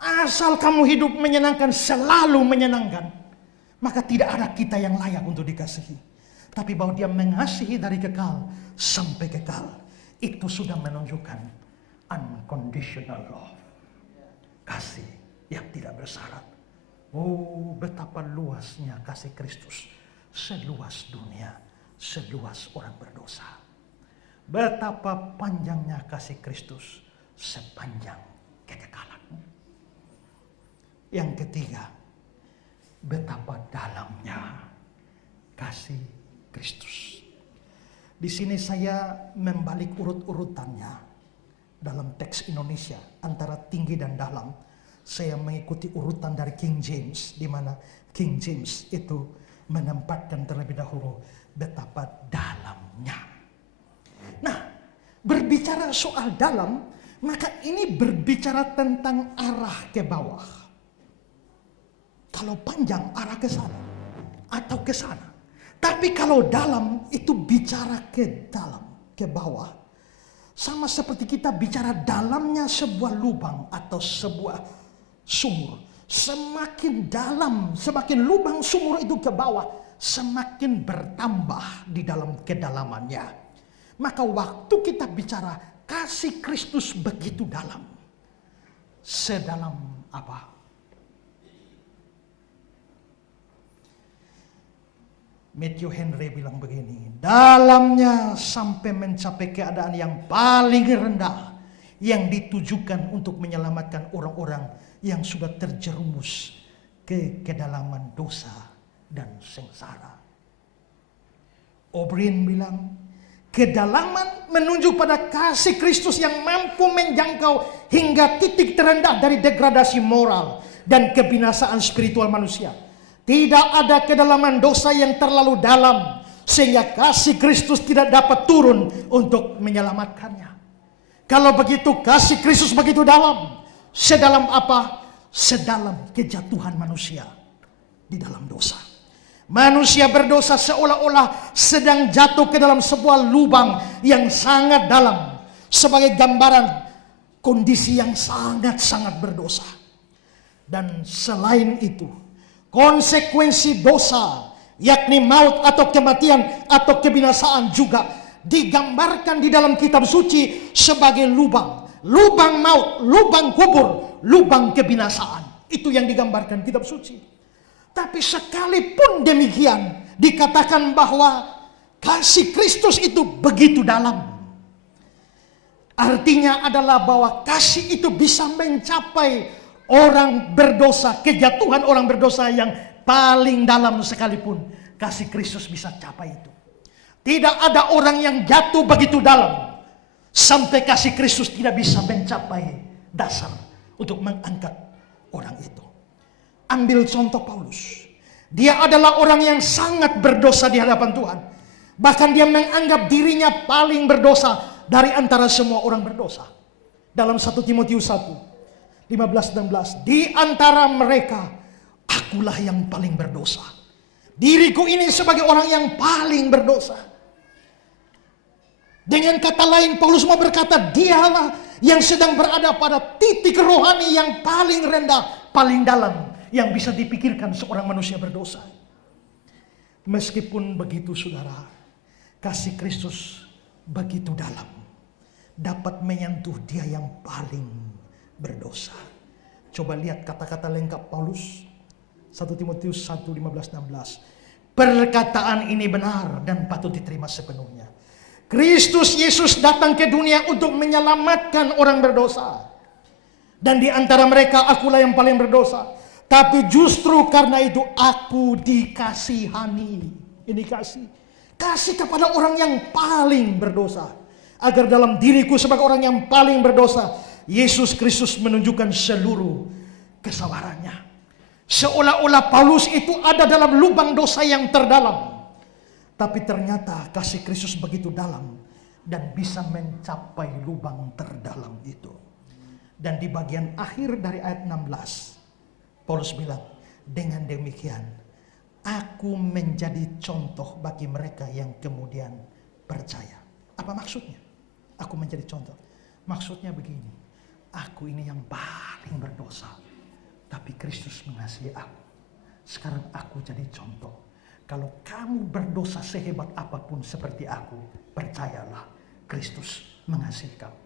asal kamu hidup menyenangkan, selalu menyenangkan, maka tidak ada kita yang layak untuk dikasihi. Tapi bahwa dia mengasihi dari kekal sampai kekal, itu sudah menunjukkan unconditional love. Kasih yang tidak bersyarat. Oh, betapa luasnya kasih Kristus. Seluas dunia, seluas orang berdosa. Betapa panjangnya kasih Kristus, sepanjang kekekalan. Yang ketiga, betapa dalamnya kasih Kristus. Di sini saya membalik urut-urutannya dalam teks Indonesia antara tinggi dan dalam. Saya mengikuti urutan dari King James, di mana King James itu menempatkan terlebih dahulu betapa dalamnya. Nah, berbicara soal dalam, maka ini berbicara tentang arah ke bawah. Kalau panjang arah ke sana atau ke sana. Tapi kalau dalam itu bicara ke dalam, ke bawah. Sama seperti kita bicara dalamnya sebuah lubang atau sebuah sumur. Semakin dalam, semakin lubang sumur itu ke bawah, semakin bertambah di dalam kedalamannya. Maka waktu kita bicara kasih Kristus begitu dalam. Sedalam apa? Matthew Henry bilang begini, dalamnya sampai mencapai keadaan yang paling rendah, yang ditujukan untuk menyelamatkan orang-orang yang sudah terjerumus ke kedalaman dosa dan sengsara. O'Brien bilang, kedalaman menunjuk pada kasih Kristus yang mampu menjangkau hingga titik terendah dari degradasi moral dan kebinasaan spiritual manusia. Tidak ada kedalaman dosa yang terlalu dalam sehingga kasih Kristus tidak dapat turun untuk menyelamatkannya. Kalau begitu kasih Kristus begitu dalam. Sedalam apa? Sedalam kejatuhan manusia di dalam dosa. Manusia berdosa seolah-olah sedang jatuh ke dalam sebuah lubang yang sangat dalam. Sebagai gambaran kondisi yang sangat-sangat berdosa. Dan selain itu, konsekuensi dosa, yakni maut atau kematian atau kebinasaan juga digambarkan di dalam kitab suci sebagai lubang. Lubang maut, lubang kubur, lubang kebinasaan. Itu yang digambarkan kitab suci. Tapi sekalipun demikian, dikatakan bahwa kasih Kristus itu begitu dalam. Artinya adalah bahwa kasih itu bisa mencapai orang berdosa, kejatuhan orang berdosa yang paling dalam sekalipun. kasih Kristus bisa capai itu. Tidak ada orang yang jatuh begitu dalam sampai kasih Kristus tidak bisa mencapai dasar untuk mengangkat orang itu. Ambil contoh Paulus. Dia adalah orang yang sangat berdosa di hadapan Tuhan. Bahkan dia menganggap dirinya paling berdosa dari antara semua orang berdosa. Dalam 1 Timotius 1, 15-16. Di antara mereka, akulah yang paling berdosa. Diriku ini sebagai orang yang paling berdosa. Dengan kata lain, Paulus mau berkata, dialah yang sedang berada pada titik rohani yang paling rendah, paling dalam, yang bisa dipikirkan seorang manusia berdosa. Meskipun begitu saudara, kasih Kristus begitu dalam, dapat menyentuh dia yang paling berdosa. Coba lihat kata-kata lengkap Paulus, 1 Timotius 1, 15-16. Perkataan ini benar dan patut diterima sepenuhnya. Kristus Yesus datang ke dunia untuk menyelamatkan orang berdosa. Dan di antara mereka akulah yang paling berdosa. Tapi justru karena itu aku dikasihani. Ini kasih. Kasih kepada orang yang paling berdosa. Agar dalam diriku sebagai orang yang paling berdosa, Yesus Kristus menunjukkan seluruh kesabarannya. Seolah-olah Paulus itu ada dalam lubang dosa yang terdalam. Tapi ternyata kasih Kristus begitu dalam dan bisa mencapai lubang terdalam itu. Dan di bagian akhir dari ayat 16, Paulus bilang, dengan demikian aku menjadi contoh bagi mereka yang kemudian percaya. Apa maksudnya? Aku menjadi contoh. Maksudnya begini, aku ini yang paling berdosa, tapi Kristus mengasihi aku. Sekarang aku jadi contoh. Kalau kamu berdosa sehebat apapun seperti aku, percayalah, Kristus mengasihi kamu.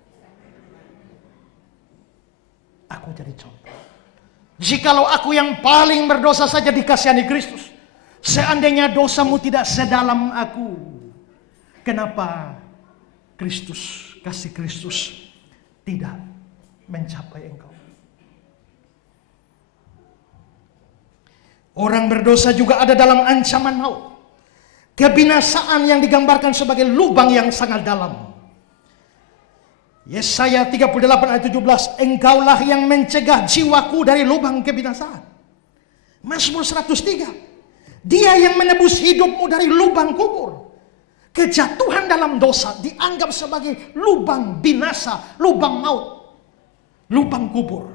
Aku jadi contoh. Jikalau aku yang paling berdosa saja dikasihani Kristus, seandainya dosamu tidak sedalam aku, kenapa Kristus, kasih Kristus tidak mencapai engkau? Orang berdosa juga ada dalam ancaman maut. Kebinasaan yang digambarkan sebagai lubang yang sangat dalam. Yesaya 38 ayat 17, engkaulah yang mencegah jiwaku dari lubang kebinasaan. Mazmur 103, dia yang menebus hidupmu dari lubang kubur. Kejatuhan dalam dosa dianggap sebagai lubang binasa, lubang maut, lubang kubur.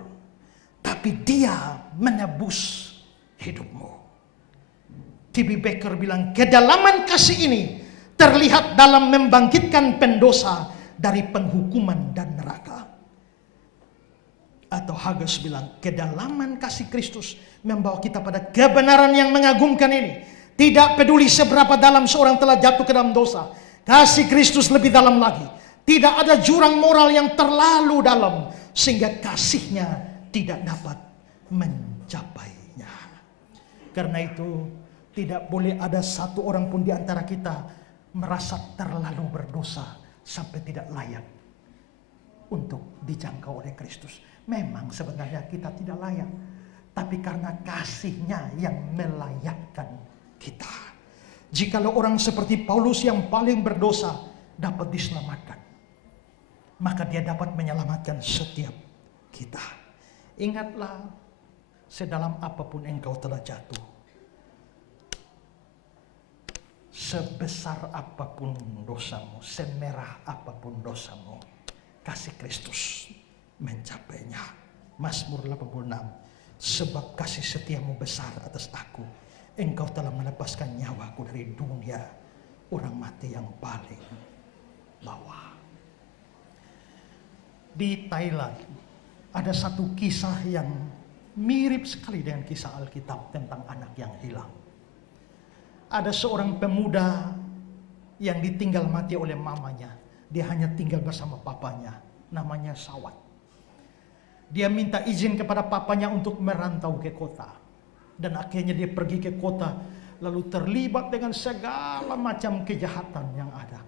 Tapi dia menebus hidupmu. T.B. Baker bilang, kedalaman kasih ini terlihat dalam membangkitkan pendosa dari penghukuman dan neraka. Atau Hages bilang, kedalaman kasih Kristus membawa kita pada kebenaran yang mengagumkan ini. Tidak peduli seberapa dalam seorang telah jatuh ke dalam dosa, kasih Kristus lebih dalam lagi. Tidak ada jurang moral yang terlalu dalam sehingga kasihnya tidak dapat mencapainya. Karena itu tidak boleh ada satu orang pun di antara kita merasa terlalu berdosa sampai tidak layak untuk dijangkau oleh Kristus. Memang sebenarnya kita tidak layak, tapi karena kasih-Nya yang melayakkan kita. Jikalau orang seperti Paulus yang paling berdosa dapat diselamatkan, maka dia dapat menyelamatkan setiap kita. Ingatlah, sedalam apapun engkau telah jatuh, sebesar apapun dosamu, semerah apapun dosamu, kasih Kristus mencapainya. Mazmur 86, sebab kasih setiamu besar atas aku, engkau telah melepaskan nyawaku dari dunia orang mati yang paling bawah. Di Thailand ada satu kisah yang mirip sekali dengan kisah Alkitab tentang anak yang hilang. Ada seorang pemuda yang ditinggal mati oleh mamanya. Dia hanya tinggal bersama papanya, namanya Sawat. Dia minta izin kepada papanya untuk merantau ke kota. Dan akhirnya dia pergi ke kota, lalu terlibat dengan segala macam kejahatan yang ada.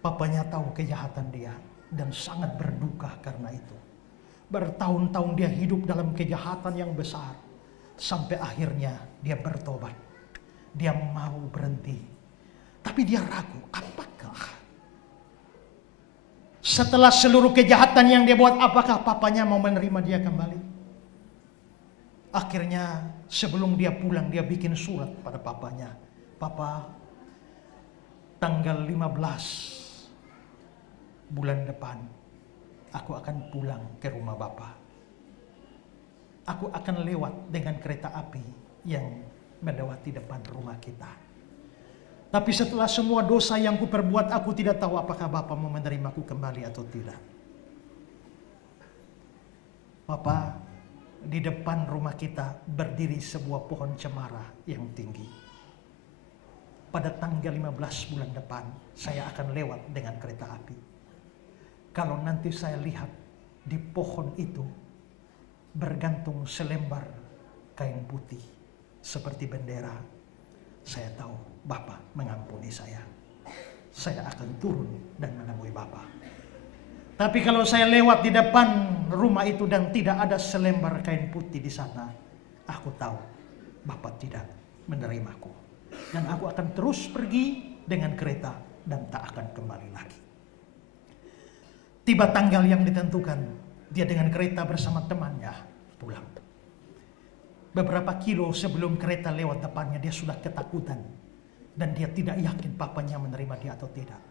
Papanya tahu kejahatan dia dan sangat berduka karena itu. Bertahun-tahun dia hidup dalam kejahatan yang besar, sampai akhirnya dia bertobat. dia mau berhenti. Tapi dia ragu, apakah setelah seluruh kejahatan yang dia buat, apakah papanya mau menerima dia kembali? Akhirnya sebelum dia pulang, dia bikin surat pada papanya. Papa, tanggal 15 bulan depan, aku akan pulang ke rumah Bapak. Aku akan lewat dengan kereta api yang melewati depan rumah kita. Tapi setelah semua dosa yang kuperbuat, aku tidak tahu apakah Bapak mau menerimaku kembali atau tidak. Bapak, di depan rumah kita berdiri sebuah pohon cemara yang tinggi. Pada tanggal 15 bulan depan, saya akan lewat dengan kereta api. Kalau nanti saya lihat di pohon itu bergantung selembar kain putih seperti bendera, saya tahu Bapak mengampuni saya. Saya akan turun dan menemui Bapak. Tapi kalau saya lewat di depan rumah itu dan tidak ada selembar kain putih di sana, aku tahu Bapak tidak menerimaku. Dan aku akan terus pergi dengan kereta dan tak akan kembali lagi. Tiba tanggal yang ditentukan, dia dengan kereta bersama temannya pulang. Beberapa kilo sebelum kereta lewat depannya, dia sudah ketakutan. Dan dia tidak yakin papanya menerima dia atau tidak.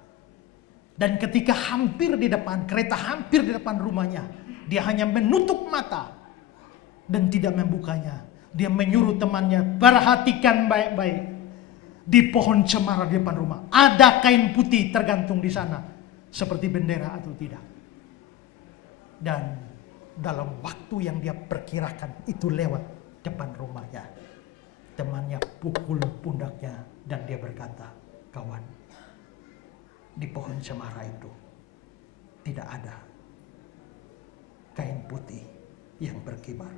Dan ketika hampir di depan, kereta hampir di depan rumahnya, dia hanya menutup mata dan tidak membukanya. Dia menyuruh temannya, perhatikan baik-baik. Di pohon cemara di depan rumah, ada kain putih tergantung di sana, seperti bendera atau tidak. Dan dalam waktu yang dia perkirakan itu lewat depan rumahnya, temannya pukul pundaknya dan dia berkata, kawan, di pohon cemara itu tidak ada kain putih yang berkibar.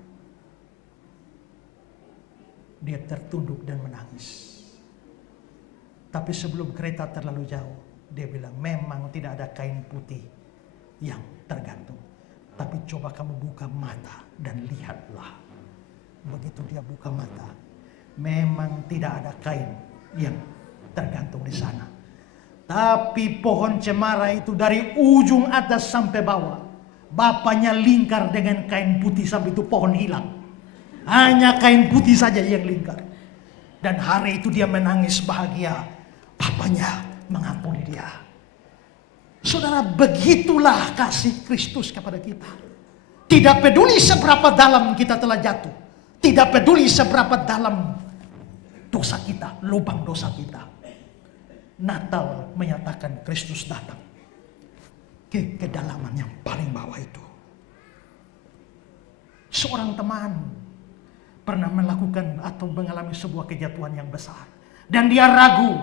Dia tertunduk dan menangis. Tapi sebelum kereta terlalu jauh, dia bilang, memang tidak ada kain putih yang tergantung. Tapi coba kamu buka mata dan lihatlah. Begitu dia buka mata, memang tidak ada kain yang tergantung di sana. Tapi pohon cemara itu dari ujung atas sampai bawah, bapaknya lingkar dengan kain putih sampai itu pohon hilang. Hanya kain putih saja yang lingkar. Dan hari itu dia menangis bahagia. Papanya mengampuni dia. Saudara, begitulah kasih Kristus kepada kita. Tidak peduli seberapa dalam kita telah jatuh. Tidak peduli seberapa dalam dosa kita, lubang dosa kita. Natal menyatakan Kristus datang ke kedalaman yang paling bawah itu. Seorang teman pernah melakukan atau mengalami sebuah kejatuhan yang besar. Dan dia ragu,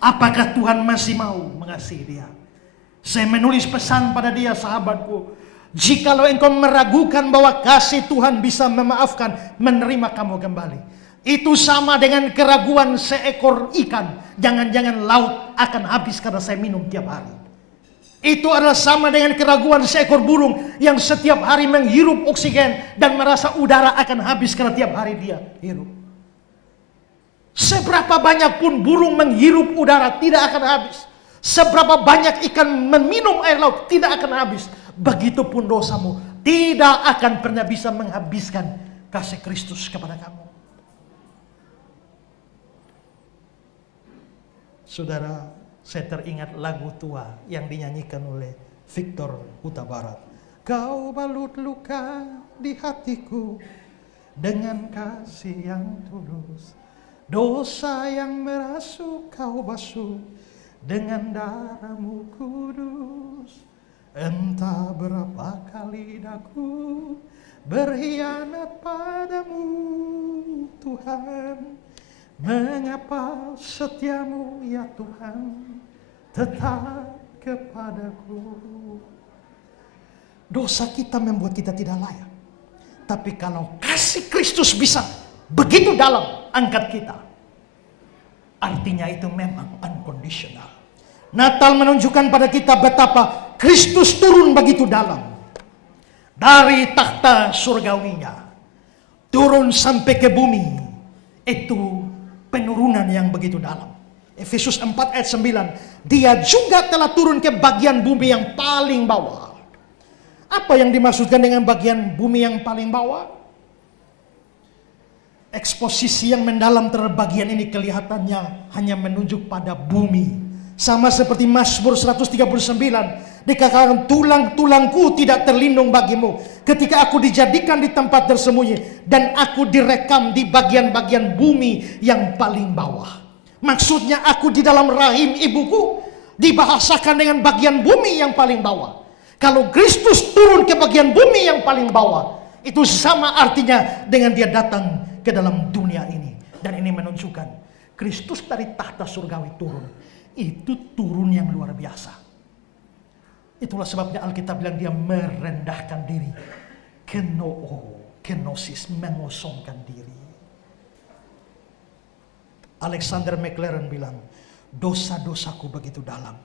apakah Tuhan masih mau mengasihi dia? Saya menulis pesan pada dia, sahabatku, jikalau engkau meragukan bahwa kasih Tuhan bisa memaafkan, menerima kamu kembali, itu sama dengan keraguan seekor ikan. Jangan-jangan laut akan habis karena saya minum tiap hari. Itu adalah sama dengan keraguan seekor burung yang setiap hari menghirup oksigen dan merasa udara akan habis karena tiap hari dia hirup. Seberapa banyak pun burung menghirup udara tidak akan habis. Seberapa banyak ikan meminum air laut tidak akan habis. Begitupun dosamu tidak akan pernah bisa menghabiskan kasih Kristus kepada kamu. Saudara, saya teringat lagu tua yang dinyanyikan oleh Victor Huta Barat. Kau balut luka di hatiku dengan kasih yang tulus. Dosa yang merasuk kau basuh dengan darah-Mu kudus. Entah berapa kali daku berkhianat padamu, Tuhan. Mengapa setiamu ya Tuhan tetap kepadaku. Dosa kita membuat kita tidak layak. Tapi kalau kasih Kristus bisa begitu dalam angkat kita, artinya itu memang unconditional. Natal menunjukkan pada kita betapa Kristus turun begitu dalam. Dari takhta surgawinya turun sampai ke bumi. Itu penurunan yang begitu dalam. Efesus 4 ayat 9. Dia juga telah turun ke bagian bumi yang paling bawah. Apa yang dimaksudkan dengan bagian bumi yang paling bawah? Eksposisi yang mendalam terhadap bagian ini kelihatannya hanya menunjuk pada bumi. Sama seperti Mazmur 139. Dikatakan tulang-tulangku tidak terlindung bagimu ketika aku dijadikan di tempat tersembunyi dan aku direkam di bagian-bagian bumi yang paling bawah. Maksudnya aku di dalam rahim ibuku dibahasakan dengan bagian bumi yang paling bawah. Kalau Kristus turun ke bagian bumi yang paling bawah, itu sama artinya dengan dia datang ke dalam dunia ini. Dan ini menunjukkan Kristus dari tahta surgawi turun. Itu turun yang luar biasa. Itulah sebabnya Alkitab bilang dia merendahkan diri. Kenosis, mengosongkan diri. Alexander McLaren bilang, dosa-dosaku begitu dalam,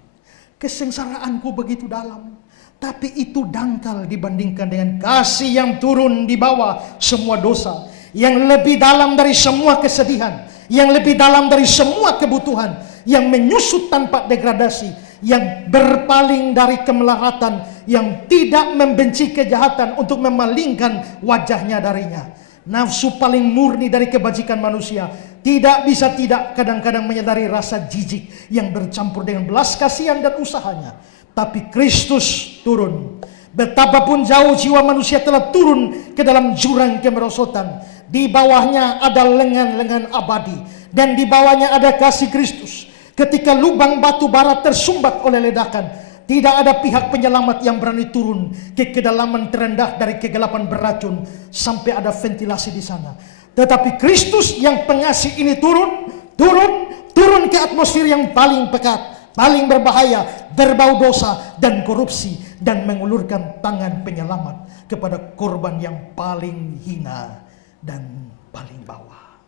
kesengsaraanku begitu dalam, tapi itu dangkal dibandingkan dengan kasih yang turun di bawah semua dosa, yang lebih dalam dari semua kesedihan, yang lebih dalam dari semua kebutuhan, yang menyusut tanpa degradasi, yang berpaling dari kemelahatan, yang tidak membenci kejahatan untuk memalingkan wajahnya darinya. Nafsu paling murni dari kebajikan manusia tidak bisa tidak kadang-kadang menyadari rasa jijik yang bercampur dengan belas kasihan dan usahanya. Tapi Kristus turun. Betapapun jauh jiwa manusia telah turun ke dalam jurang kemerosotan, di bawahnya ada lengan-lengan abadi, dan di bawahnya ada kasih Kristus. Ketika lubang batu bara tersumbat oleh ledakan, tidak ada pihak penyelamat yang berani turun ke kedalaman terendah dari kegelapan beracun sampai ada ventilasi di sana. Tetapi Kristus yang pengasih ini turun ke atmosfer yang paling pekat, paling berbahaya, berbau dosa dan korupsi, dan mengulurkan tangan penyelamat kepada korban yang paling hina dan paling bawah.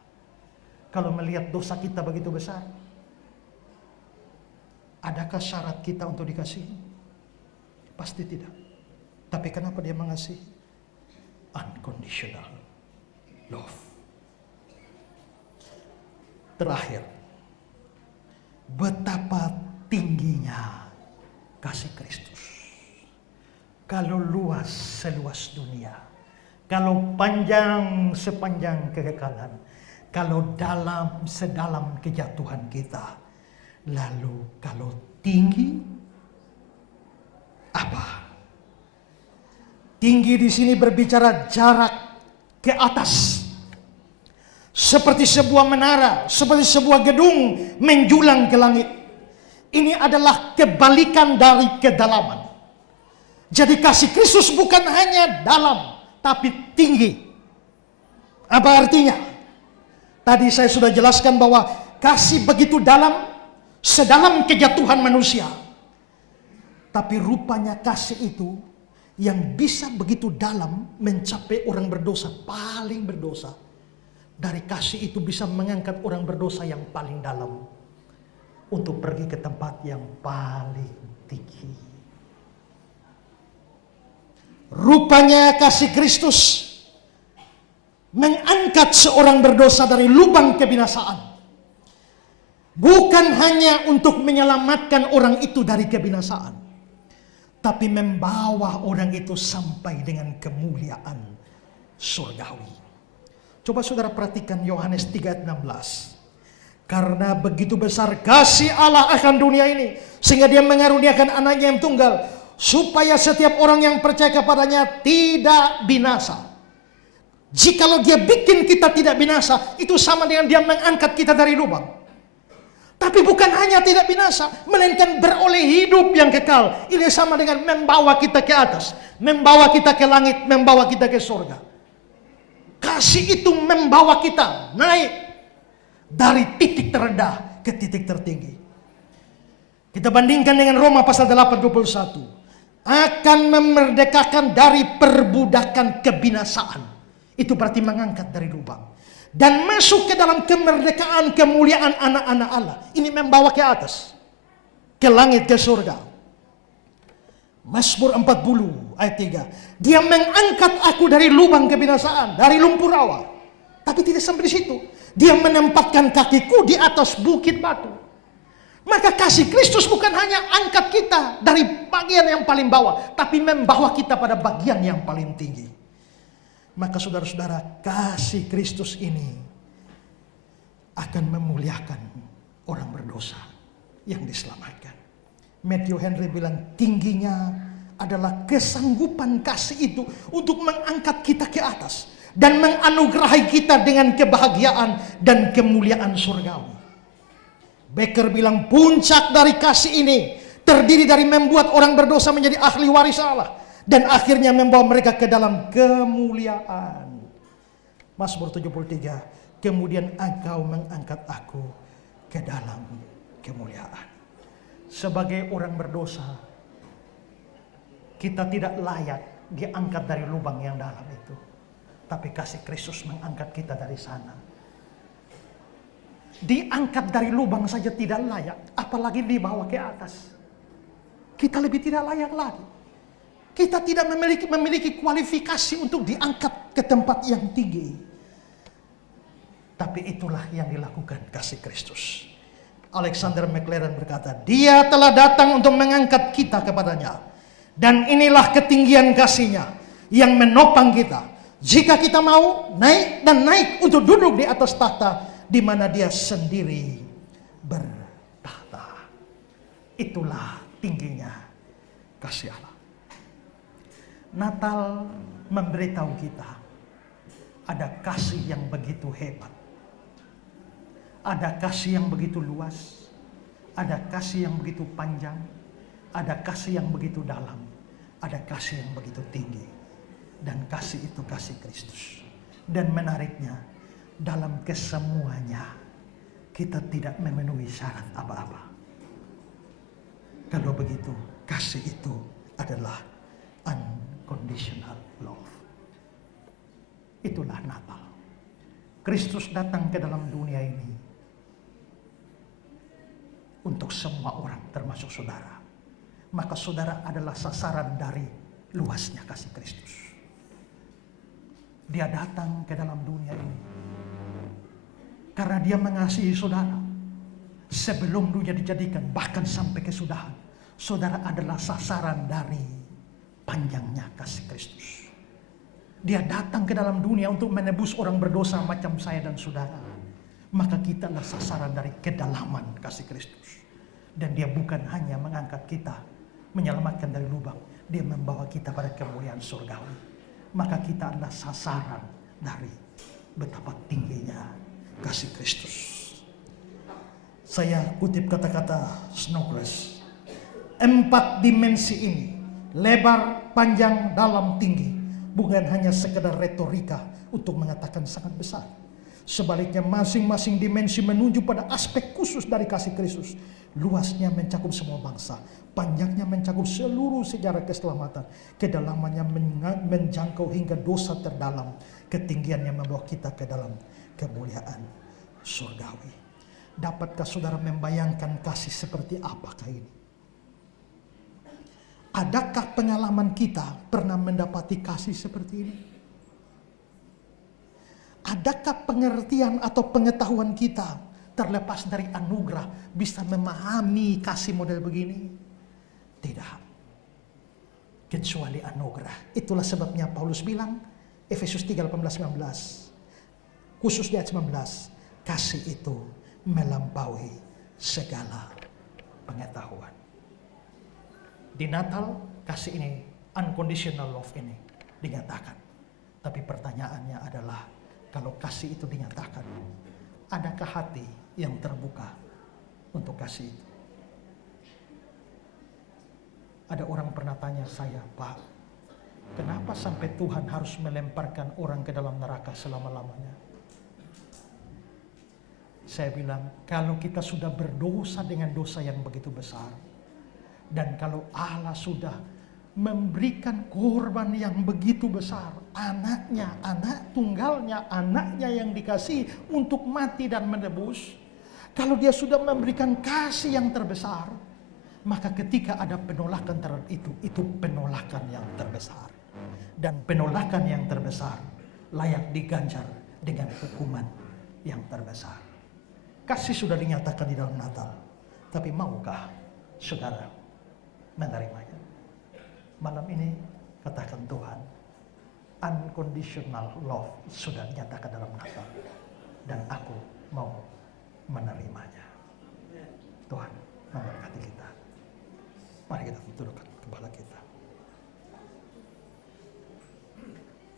Kalau melihat dosa kita begitu besar, adakah syarat kita untuk dikasihi? Pasti tidak. Tapi kenapa dia mengasihi? Unconditional love. Terakhir, betapa tingginya kasih Kristus. Kalau luas seluas dunia, kalau panjang sepanjang kekekalan, kalau dalam sedalam kejatuhan kita, lalu kalau tinggi apa? Tinggi di sini berbicara jarak ke atas. Seperti sebuah menara, seperti sebuah gedung menjulang ke langit. Ini adalah kebalikan dari kedalaman. Jadi kasih Kristus bukan hanya dalam, tapi tinggi. Apa artinya? Tadi saya sudah jelaskan bahwa kasih begitu dalam, sedalam kejatuhan manusia. Tapi rupanya kasih itu yang bisa begitu dalam mencapai orang berdosa, paling berdosa. Dari kasih itu bisa mengangkat orang berdosa yang paling dalam untuk pergi ke tempat yang paling tinggi. Rupanya kasih Kristus mengangkat seorang berdosa dari lubang kebinasaan. Bukan hanya untuk menyelamatkan orang itu dari kebinasaan, tapi membawa orang itu sampai dengan kemuliaan surgawi. Coba saudara perhatikan Yohanes 3:16. Karena begitu besar kasih Allah akan dunia ini, sehingga dia mengaruniakan anaknya yang tunggal, supaya setiap orang yang percaya kepadanya tidak binasa. Jikalau dia bikin kita tidak binasa, itu sama dengan dia mengangkat kita dari lubang. Tapi bukan hanya tidak binasa, melainkan beroleh hidup yang kekal. Ini sama dengan membawa kita ke atas, membawa kita ke langit, membawa kita ke surga. Kasih itu membawa kita naik dari titik terendah ke titik tertinggi. Kita bandingkan dengan Roma pasal 8:21. Akan memerdekakan dari perbudakan kebinasaan. Itu berarti mengangkat dari lubang. Dan masuk ke dalam kemerdekaan kemuliaan anak-anak Allah. Ini membawa ke atas, ke langit, ke surga. Mazmur 40 ayat 3. Dia mengangkat aku dari lubang kebinasaan, dari lumpur rawa. Tapi tidak sampai di situ. Dia menempatkan kakiku di atas bukit batu. Maka kasih Kristus bukan hanya angkat kita dari bagian yang paling bawah, tapi membawa kita pada bagian yang paling tinggi. Maka saudara-saudara, kasih Kristus ini akan memuliakan orang berdosa yang diselamatkan. Matthew Henry bilang tingginya adalah kesanggupan kasih itu untuk mengangkat kita ke atas dan menganugerahi kita dengan kebahagiaan dan kemuliaan surgawi. Becker bilang puncak dari kasih ini terdiri dari membuat orang berdosa menjadi ahli waris Allah dan akhirnya membawa mereka ke dalam kemuliaan. Mazmur 73, kemudian engkau mengangkat aku ke dalam kemuliaan. Sebagai orang berdosa, kita tidak layak diangkat dari lubang yang dalam itu. Tapi kasih Kristus mengangkat kita dari sana. Diangkat dari lubang saja tidak layak, apalagi dibawa ke atas. Kita lebih tidak layak lagi. Kita tidak memiliki kualifikasi untuk diangkat ke tempat yang tinggi. Tapi itulah yang dilakukan kasih Kristus. Alexander McLaren berkata, Dia telah datang untuk mengangkat kita kepadanya. Dan inilah ketinggian kasihnya yang menopang kita. Jika kita mau naik dan naik untuk duduk di atas tahta di mana Dia sendiri bertahta. Itulah tingginya kasih Allah. Natal memberitahu kita ada kasih yang begitu hebat. Ada kasih yang begitu luas. Ada kasih yang begitu panjang. Ada kasih yang begitu dalam. Ada kasih yang begitu tinggi. Dan kasih itu kasih Kristus. Dan menariknya, dalam kesemuanya kita tidak memenuhi syarat apa-apa. Kalau begitu, kasih itu adalah unconditional love. Itulah Natal. Kristus datang ke dalam dunia ini untuk semua orang, termasuk saudara. Maka saudara adalah sasaran dari luasnya kasih Kristus. Dia datang ke dalam dunia ini karena Dia mengasihi saudara. Sebelum dunia dijadikan, bahkan sampai kesudahan, saudara adalah sasaran dari panjangnya kasih Kristus. Dia datang ke dalam dunia untuk menebus orang berdosa macam saya dan saudara. Maka kita adalah sasaran dari kedalaman kasih Kristus. Dan Dia bukan hanya mengangkat kita, menyelamatkan dari lubang. Dia membawa kita pada kemuliaan surgawi. Maka kita adalah sasaran dari betapa tingginya kasih Kristus. Saya kutip kata-kata Snodgrass. 4 dimensi ini, lebar, panjang, dalam, tinggi, bukan hanya sekedar retorika untuk mengatakan sangat besar. Sebaliknya masing-masing dimensi menunjuk pada aspek khusus dari kasih Kristus. Luasnya mencakup semua bangsa, panjangnya mencakup seluruh sejarah keselamatan, kedalamannya menjangkau hingga dosa terdalam, ketinggiannya membawa kita ke dalam kemuliaan surgawi. Dapatkah saudara membayangkan kasih seperti apakah ini? Adakah pengalaman kita pernah mendapati kasih seperti ini? Adakah pengertian atau pengetahuan kita terlepas dari anugerah bisa memahami kasih model begini? Tidak. Kecuali anugerah. Itulah sebabnya Paulus bilang, Efesus 3:18-19, khusus di ayat 19, kasih itu melampaui segala pengetahuan. Di Natal, kasih ini, unconditional love ini dinyatakan. Tapi pertanyaannya adalah, kalau kasih itu dinyatakan, adakah hati yang terbuka untuk kasih itu? Ada orang pernah tanya saya, Pak, kenapa sampai Tuhan harus melemparkan orang ke dalam neraka selama-lamanya? Saya bilang, kalau kita sudah berdosa dengan dosa yang begitu besar, dan kalau Allah sudah memberikan korban yang begitu besar, anaknya, anak tunggalnya, anaknya yang dikasihi untuk mati dan menebus, kalau Dia sudah memberikan kasih yang terbesar, maka ketika ada penolakan terhadap itu penolakan yang terbesar. Dan penolakan yang terbesar layak diganjar dengan hukuman yang terbesar. Kasih sudah dinyatakan di dalam Natal, tapi maukah saudara menerimanya? Malam ini katakan, Tuhan, unconditional love sudah dinyatakan dalam Natal, dan aku mau menerimanya. Tuhan memberkati kita. Mari kita tundukkan kepala kita.